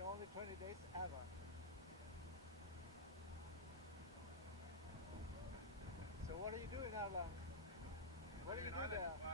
the only 20 days ever. So what are you doing, Arlan? What are you doing there?